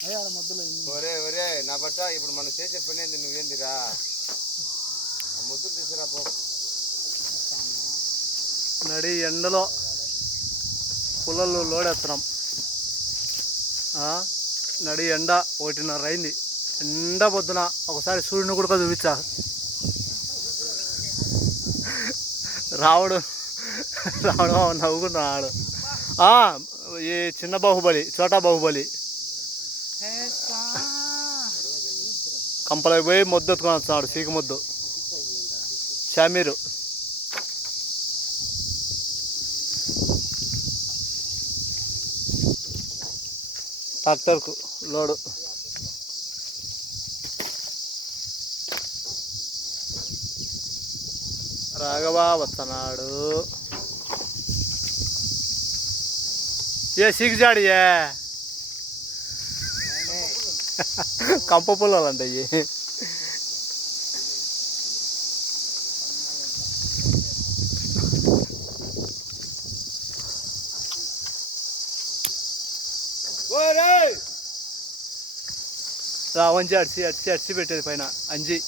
ఒరే ఒరే నా బట్ట ఇప్పుడు మనం చేసే పని ఏంది, నువ్వేందిరా ముద్దులు తీసుకురా పో. నడి ఎండలో పుల్లలు లోడెత్తనం. నడి ఎండ 1:30 అయింది. ఎండ పొద్దున ఒకసారి సూర్యుని కూడా చూపించా. రావుడు నవ్వుకున్నాడు. ఈ చిన్న బాహుబలి, చోటా బాహుబలి కంపలకి పోయి ముద్దు ఎత్తుకొని వస్తున్నాడు. సీక ముద్దు షామీరు. ట్రాక్టర్కు లోడు. రాఘవ వస్తున్నాడు. ఏ సీకుజాడియే కంప పుల్లలు అంటాయి. మంచి అడిచి పెట్టేది పైన అంజి.